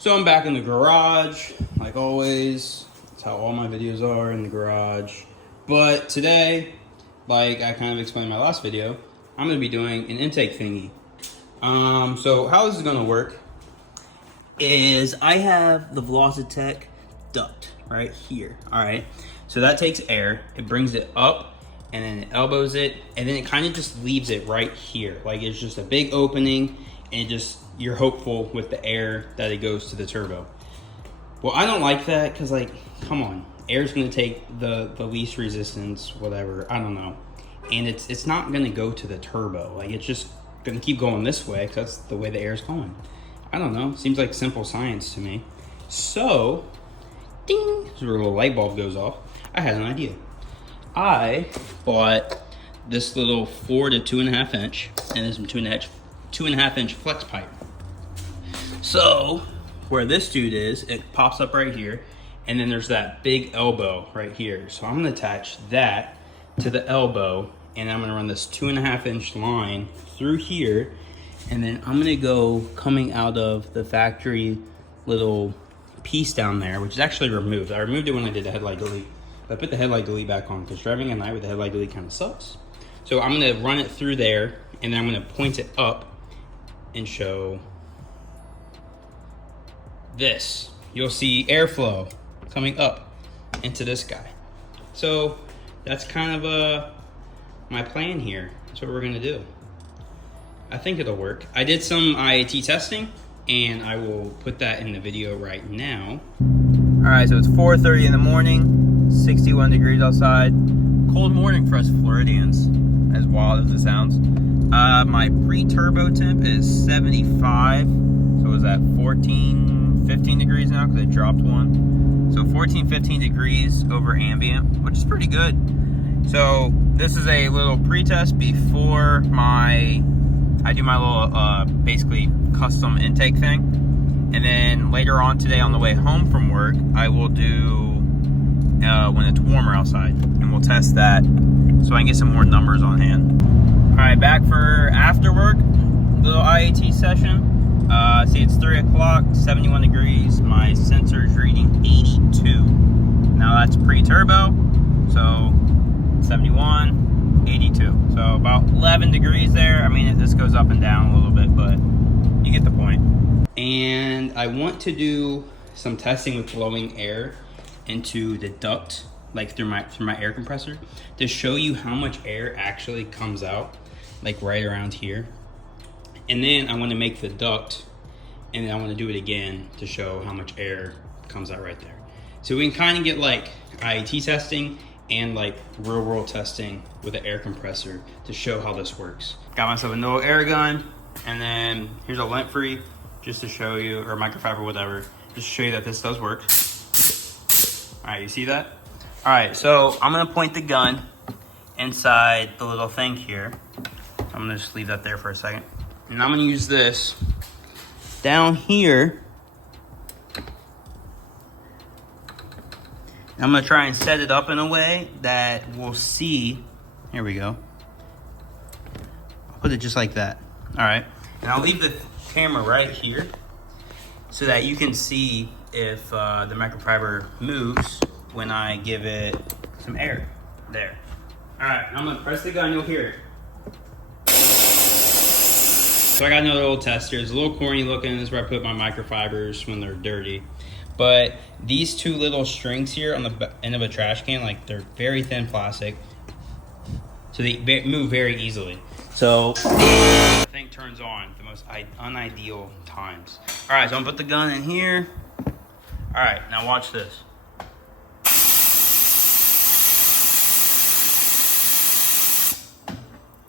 So I'm back in the garage, like always. That's how all my videos are, in the garage. But today, like I kind of explained in my last video, I'm going to be doing an intake thingy. So how this is going to work is I have the Velossa duct right here, all right? So that takes air, it brings it up, and then it elbows it, and then it kind of just leaves it right here. Like it's just a big opening, and you're hopeful with the air that it goes to the turbo. Well, I don't like that because, like, come on, air's gonna take the least resistance, whatever, I don't know. And it's not gonna go to the turbo. Like, it's just gonna keep going this way because that's the way the air's going. I don't know, seems like simple science to me. So, ding, this is where a little light bulb goes off. I had an idea. I bought this little 4 to 2.5 inch, and there's some 2.5 inch flex pipe. So where this dude is, it pops up right here, and then there's that big elbow right here. So I'm gonna attach that to the elbow, and I'm gonna run this 2.5 inch line through here, and then I'm gonna go coming out of the factory little piece down there, which is actually removed. I removed it when I did the headlight delete. I put the headlight delete back on because driving at night with the headlight delete kind of sucks. So I'm gonna run it through there, and then I'm gonna point it up and show this. You'll see airflow coming up into this guy. So that's kind of my plan here. That's what we're gonna do. I think it'll work. I did some IAT testing, and I will put that in the video right now. All right, so it's 4:30 in the morning, 61 degrees outside. Cold morning for us Floridians, as wild as it sounds. My pre-turbo temp is 75. So is that 14, 15 degrees now because I dropped one. So 14, 15 degrees over ambient, which is pretty good. So this is a little pre-test before I do my little basically custom intake thing. And then later on today on the way home from work, I will do when it's warmer outside, and we'll test that so I can get some more numbers on hand. All right, back for after work, little IAT session. See, it's 3 o'clock, 71 degrees. My sensor's reading 82. Now that's pre-turbo, so 71, 82. So about 11 degrees there. I mean, this goes up and down a little bit, but you get the point. And I want to do some testing with blowing air into the duct, like through my air compressor, to show you how much air actually comes out, like right around here. And then I want to make the duct, and then I want to do it again to show how much air comes out right there. So we can kind of get like IAT testing and like real world testing with an air compressor to show how this works. Got myself a little air gun, and then here's a lint free just to show you, or microfiber, whatever, just to show you that this does work. All right, you see that? All right, so I'm gonna point the gun inside the little thing here. I'm gonna just leave that there for a second. And I'm gonna use this down here. I'm gonna try and set it up in a way that we'll see. Here we go. I'll put it just like that. All right, and I'll leave the camera right here so that you can see if the microfiber moves when I give it some air there. All right, I'm gonna press the gun, you'll hear it. So I got another little test here. It's a little corny looking. This is where I put my microfibers when they're dirty. But these two little strings here on the end of a trash can, like they're very thin plastic, so they move very easily. So the thing turns on the most unideal times. All right, so I'm gonna put the gun in here. All right, now watch this.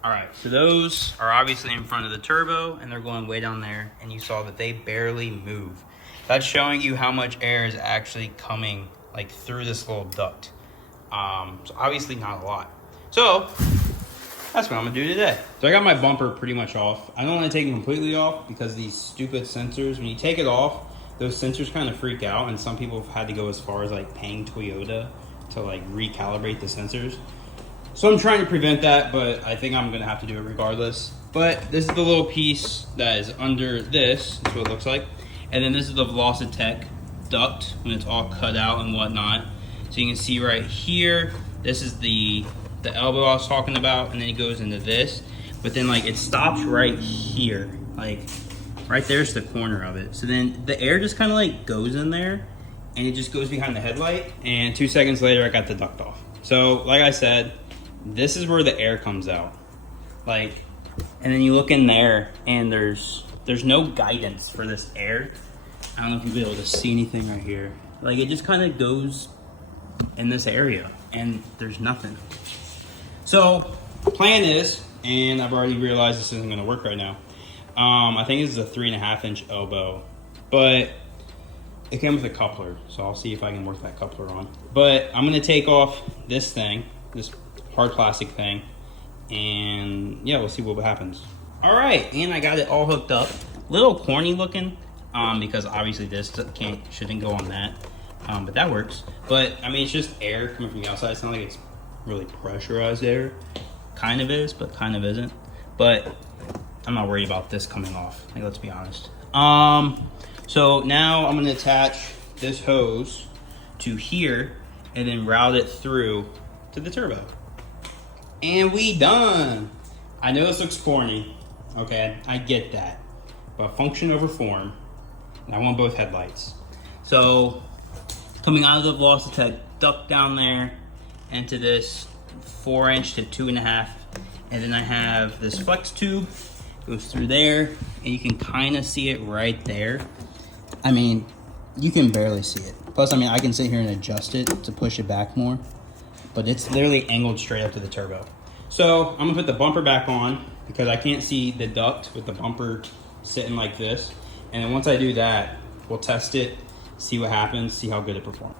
All right, so those are obviously in front of the turbo, and they're going way down there, and you saw that they barely move. That's showing you how much air is actually coming like through this little duct. So obviously not a lot. So that's what I'm gonna do today. So I got my bumper pretty much off. I don't wanna take it completely off because these stupid sensors, when you take it off, those sensors kind of freak out, and some people have had to go as far as like paying Toyota to like recalibrate the sensors. So I'm trying to prevent that, but I think I'm gonna have to do it regardless. But this is the little piece that is under this. That's what it looks like. And then this is the Velossa duct when it's all cut out and whatnot. So you can see right here, this is the elbow I was talking about, and then it goes into this. But then like it stops right here, like right there's the corner of it. So then the air just kind of like goes in there, and it just goes behind the headlight. And 2 seconds later, I got the duct off. So like I said, this is where the air comes out. Like, and then you look in there, and there's no guidance for this air. I don't know if you'll be able to see anything right here. Like it just kind of goes in this area, and there's nothing. So plan is, and I've already realized this isn't gonna work right now. I think this is a 3.5 inch elbow, but it came with a coupler, so I'll see if I can work that coupler on. But I'm gonna take off this thing, this hard plastic thing, and yeah, we'll see what happens. All right, and I got it all hooked up. Little corny looking, because obviously this shouldn't go on that, but that works. But I mean, it's just air coming from the outside. It's not like it's really pressurized air. Kind of is, but kind of isn't. But I'm not worried about this coming off. Like, let's be honest. So now I'm gonna attach this hose to here and then route it through to the turbo. And we done. I know this looks corny, okay? I get that. But function over form. And I want both headlights. So coming out of the Velossa duct down there into this 4 inch to 2.5, and then I have this flex tube goes through there, and you can kind of see it right there. I mean, you can barely see it. Plus, I mean, I can sit here and adjust it to push it back more, but it's literally angled straight up to the turbo. So I'm gonna put the bumper back on because I can't see the duct with the bumper sitting like this. And then once I do that, we'll test it, see what happens, see how good it performs.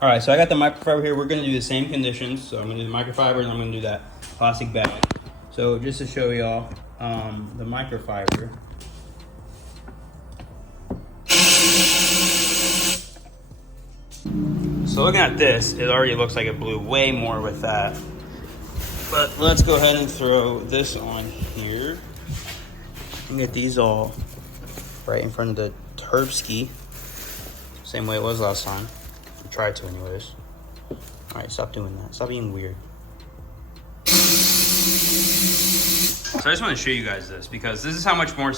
All right, so I got the microfiber here. We're gonna do the same conditions. So I'm gonna do the microfiber, and I'm gonna do that plastic bag. So just to show y'all the microfiber. So looking at this, it already looks like it blew way more with that. But let's go ahead and throw this on here and get these all right in front of the turb ski. Same way it was last time. I tried to anyways. All right, stop doing that. Stop being weird. So I just want to show you guys this because this is how much more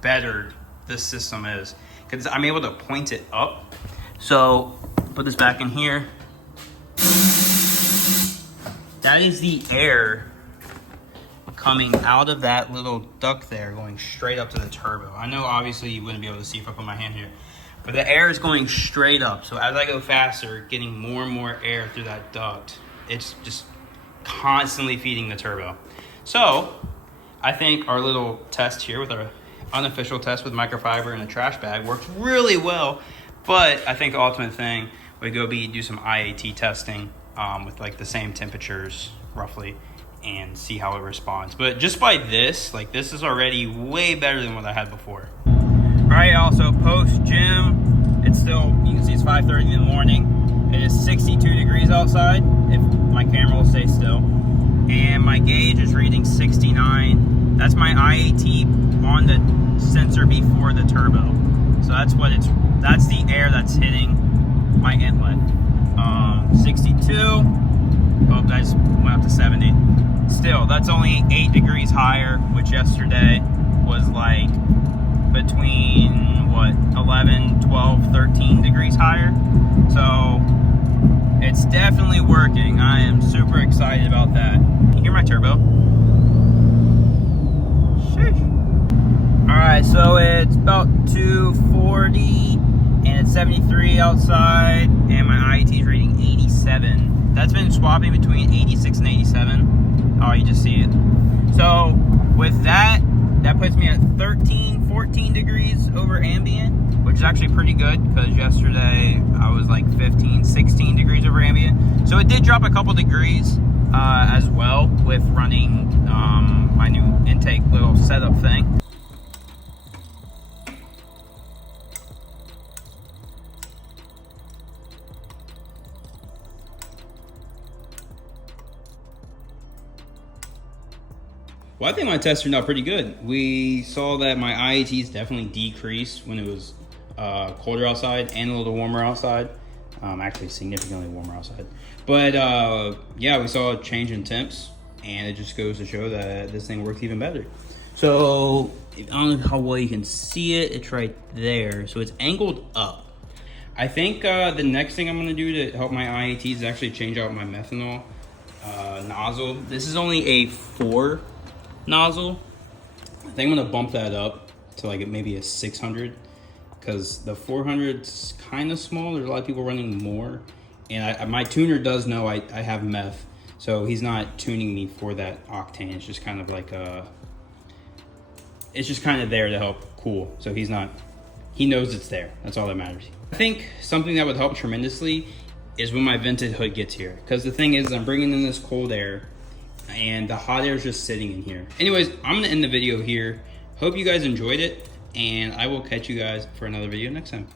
better this system is. Because I'm able to point it up. So put this back in here. That is the air coming out of that little duct there, going straight up to the turbo. I know obviously you wouldn't be able to see if I put my hand here, but the air is going straight up. So as I go faster, getting more and more air through that duct, it's just constantly feeding the turbo. So I think our little test here with our unofficial test with microfiber and a trash bag worked really well. But I think the ultimate thing would do some IAT testing with like the same temperatures roughly and see how it responds. But just by this, like this is already way better than what I had before. All right, also post gym, it's still, you can see it's 5:30 in the morning. It is 62 degrees outside, if my camera will stay still. And my gauge is reading 69. That's my IAT on the sensor before the turbo. So that's the air that's hitting my inlet. 62. Oh, guys, went up to 70. Still, that's only 8 degrees higher, which yesterday was like between, what, 11, 12, 13 degrees higher. So it's definitely working. I am super excited about that. You hear my turbo? Sheesh. All right, so it's about 240 and it's 73 outside, and my IAT is reading 87. That's been swapping between 86 and 87. Oh, you just see it. So with that puts me at 13, 14 degrees over ambient, which is actually pretty good because yesterday I was like 15, 16 degrees over ambient. So it did drop a couple degrees as well with running my new intake little setup thing. Well, I think my tests turned out pretty good. We saw that my IATs definitely decreased when it was colder outside and a little warmer outside. Actually significantly warmer outside. But yeah, we saw a change in temps, and it just goes to show that this thing works even better. So I don't know how well you can see it. It's right there. So it's angled up. I think the next thing I'm gonna do to help my IATs is actually change out my methanol nozzle. This is only a 4 nozzle. I think I'm gonna bump that up to like maybe a 600, because the 400's kind of small. There's a lot of people running more, and my tuner does know I have meth, so he's not tuning me for that octane. It's just kind of like it's just kind of there to help cool. So he knows it's there. That's all that matters. I think something that would help tremendously is when my vented hood gets here, because the thing is I'm bringing in this cold air and the hot air is just sitting in here. Anyways, I'm gonna end the video here. Hope you guys enjoyed it, and I will catch you guys for another video next time.